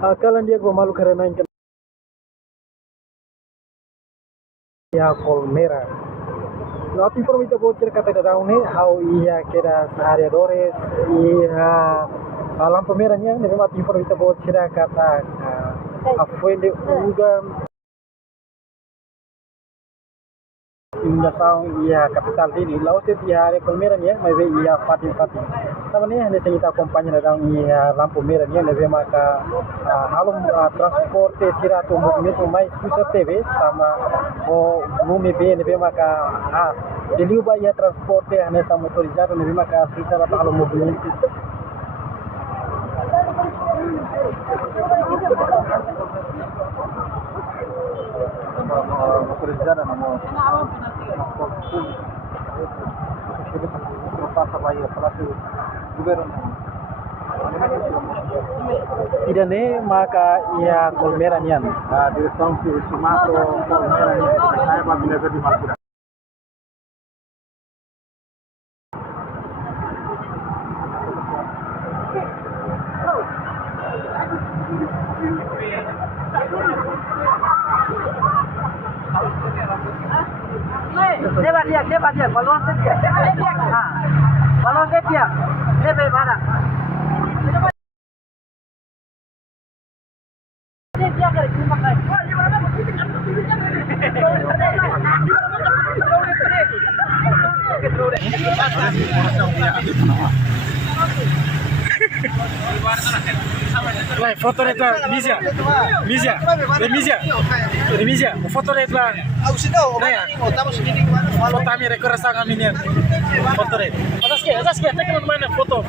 Kalian dia gua malu karena yang ya Colmera. No, ating permita bocor kata daun how iya kira sehari dores iya alam pemerahnya nih memang ating permita bocor kata afuende uga inda tahun iya kapital ini laut itu ya hari pemerahnya maybe iya fatin namanya hanya kita kompanya daun iya lampu merahnya nih maka halum transporte sira tu movimento mais susah TV sama bumi nih maka jadi ubah ya transporte hanya sama motorizado nih maka susah atau halum movimento motorizada namo tidak nih maka ia Colmera nian di tahun Sumatera Colmera saya pamit di Malpura. Dia, balon dia. Balon dia. Dia mana? Dia kali cuma kai. Lai, foto itu Misia, foto itu lah. Foto kami rekor rasa kami ni. Foto itu. Atas ke, tekan mana foto.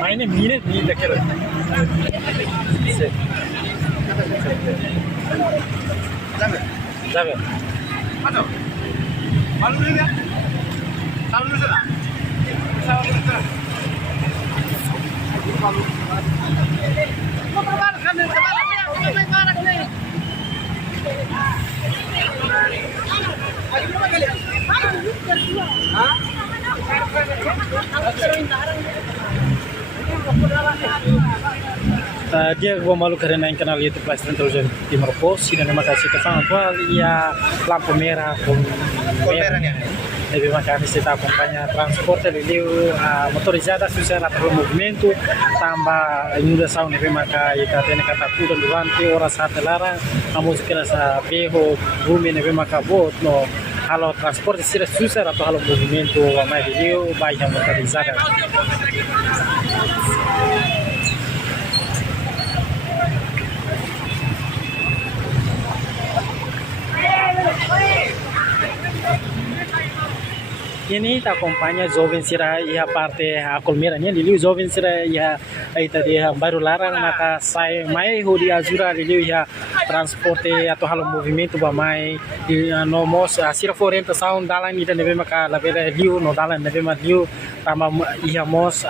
Mainnya minit dekir. Jaga. Aduh. Malu dia. Tahu dulu sudah. Tahu dulu sudah. Malu. Mau keluar kan dari kemana ni? Ayo kita kali. Hah? Dia gua malu karena yang kenal YouTube Live Television Timor Pos dan terima kasih kesan actual ya lampu merah Colmeranya. Lebih macam kita kompanya transport liu motorizada susah atau movimento tambah inda sound lebih maka ika tene kata kuda durante ora sate larang kamu sekira sa beho bumi lebih maka bot no halo transport sira susah atau halo movimento mai liu baik yang motorizada. Ini ta kompanya jovem sira ya parte a Colmeranya liliu jovem sira ya aita dia baru larang maka sai mai hodi azura liliu ya transporte atau halo movimento ba mai no mos sira forenta sound dalan ida nebe maka labela liu no dalan nebe ma liu tama iya mos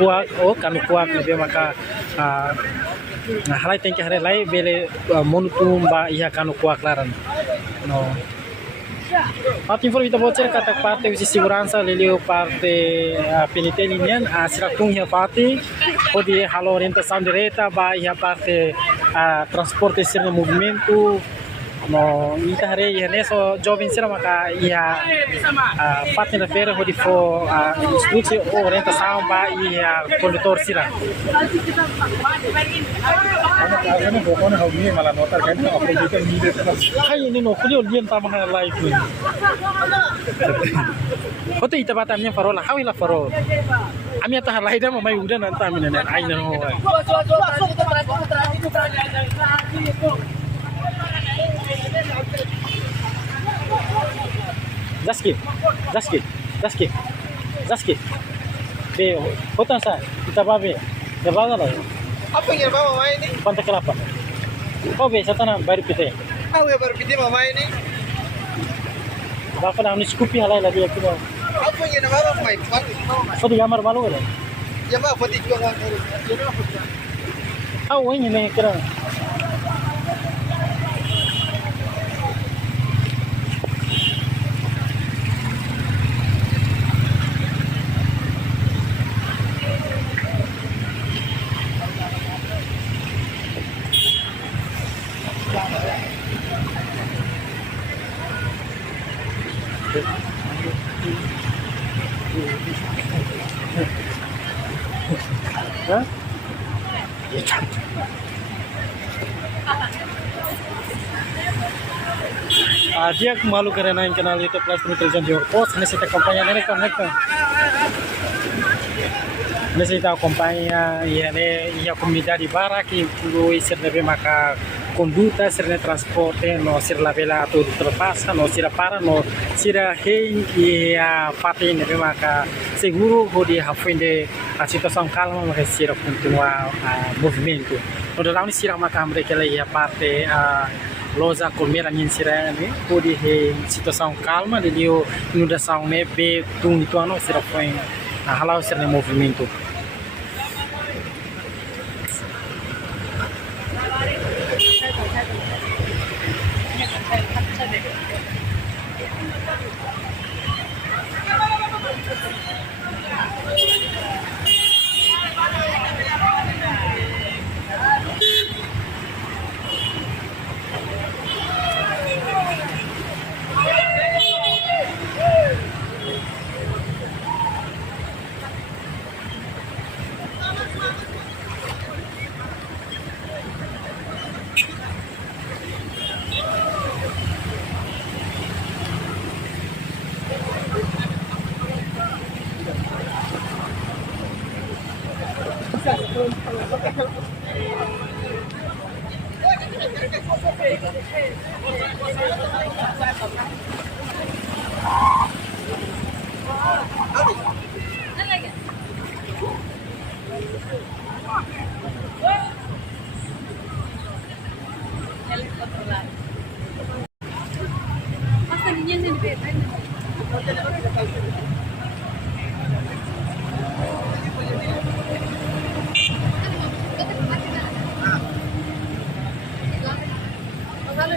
kuak kanu kuak nebe maka halai tengke hare lai bele monutum ba iya kanu kuak laran no. Ating for kita bocor kata parte usi segurança leleu parte penitenian siratung ya parte pode halo orientação direta ba ya parte transporte sirna movimento no ita hare ya neso jovem sira maka ya parte na feira pode fo instrução orientação ba ya condutor sira. Ano bokon hawmi malah notar kan apa kita ni hai ini no kuliah lian tamah live ni foto ita batamnya farola hawila farol ami atah laida mamai udah nanta amina nan aina no Zaski be foto sa kita babe ya bagala apa yang bawa ini? Pantai Kelapa. Oh biasa tanah baru pite. Oh ya baru pite mama ini. Bapak nak Scoopy halai lagi aku. Apa yang bawa mai? Foto gambar malu ada. Ya bawa foto juga kan. Oh ini nih kira. Hah? Ya cantik. Dia malu karena yang kenal itu plus nutrisi di Orpos. Ini kita kampanye ini kan Nesse tal companhia e a comunidade bara que lui serve maka conduta serve transporte no ser la vela tudo ultrapassa no sira para no sira rei e a parte neve maka seguro hodi hafinde a situação calma maka sira continua a movimento no dalam sira maka mereka a parte a loja colmeira nin sira ne hodi he situação calma de dio inundação neve tung itu ano sira foi halau sira movimento.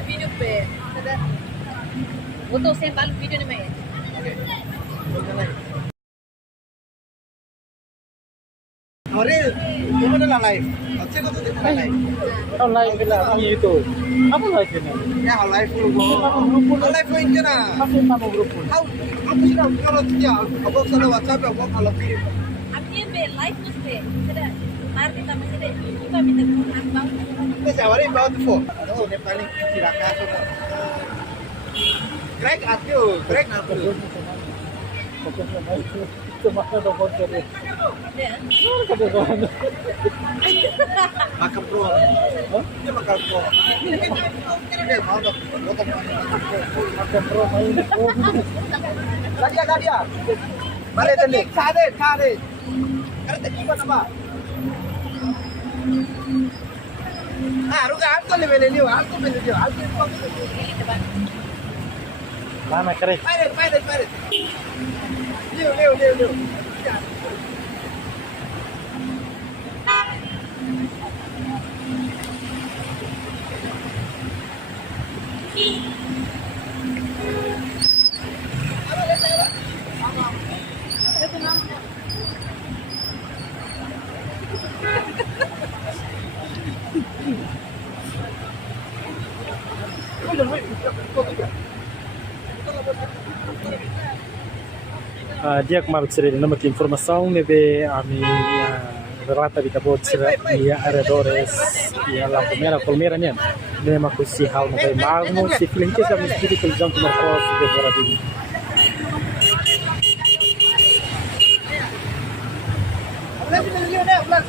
Video पे वो तो सेम वाला वीडियो नहीं है अरे तुम ना लाइव अच्छे को तो देखना live Kau live bila itu? Apa live ini? ya live dulu live point kana Apa nama grup? aku sudah kalau dia aku sudah WhatsApp aku kalau kirim अब ये पे लाइव में पे तेरा मार के तब से इतना भी तक हम बात Terus awalnya bawa tuh phone. Oh, dia paling kira-kira tuh. Crack atuh, crack atuh. Makan pro. Dia makan pro. Dia mau dong. Makan pro main. Gadia. Balik tadi. Cade. Karena tadi apa? Ruga alto le veleniu, alto. Mana keren? Pare. Leu. Dia kemarin cerita nama informação nebe ami relata di kabut cerita dia arredores dia la colmeira nih nema kusi hal nabai magno si film que sa misteri televisão que marcou de fora dele Habla,